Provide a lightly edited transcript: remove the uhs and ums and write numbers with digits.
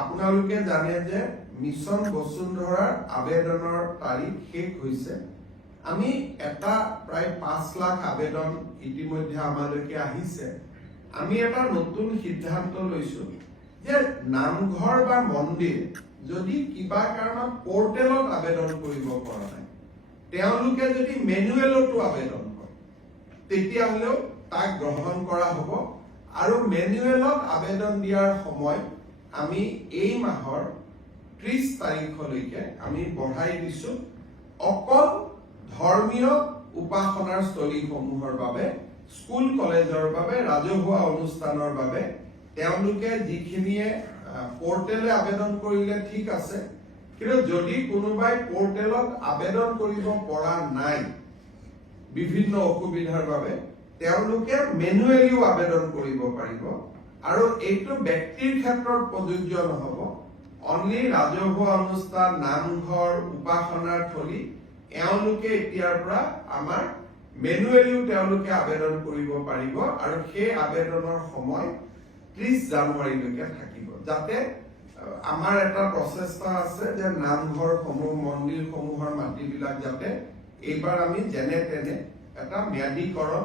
আপোনালোকে জানে যে মিছন বসুন্ধৰাৰ আবেদনৰ তাৰিখ শেষ হৈছে। আমি এটা প্ৰায় 5 লাখ আবেদন ইতিমধ্যে আমালৈকে আহিছে। আমি এটা নতুন সিদ্ধান্ত লৈছো যে নামঘৰ বা মন্দিৰ যদি কিবা কাৰণত পোৰ্টেলত আবেদন কৰিব পৰা নাই, তেওঁলোকে যদি মেনুৱেলতো আবেদন কৰে তেতিয়াহলেও তাক গ্ৰহণ কৰা হ'ব। আৰু মেনুৱেলত আবেদন দিয়াৰ সময় আমি এই মাহৰ 30 তাৰিখলৈকে আমি বঢ়াই দিছো। অকল ধৰ্মীয় উপাসনাৰ স্থলীসমূহৰ বাবে, স্কুল কলেজৰ বাবে, ৰাজহুৱা অনুষ্ঠানৰ বাবে তেওঁলোকে যিখিনিয়ে পোৰ্টেলে আবেদন কৰিলে ঠিক আছে, কিন্তু যদি কোনোবাই পোৰ্টেলত আবেদন কৰিব পৰা নাই বিভিন্ন অসুবিধাৰ বাবে, তেওঁলোকে মেনুৱেলিও আবেদন কৰিব পাৰিব। আৰু এইটো ব্যক্তিৰ ক্ষেত্ৰত প্ৰযোজ্য নহব। অনলি ৰাজহুৱা অনুষ্ঠান, নামঘৰ, উপাসনাৰ থলী এওঁলোকে এতিয়াৰ পৰা আমাৰ মেনুৱেলিও তেওঁলোকে আবেদন কৰিব পাৰিব। আৰু সেই আবেদনৰ সময় 30 জানুৱাৰীলৈকে থাকিব, যাতে আমাৰ এটা প্ৰচেষ্টা আছে যে নামঘৰসমূহ, মন্দিৰসমূহৰ মাটিবিলাক যাতে এইবাৰ আমি যেনে তেনে এটা ম্যাদীকৰণ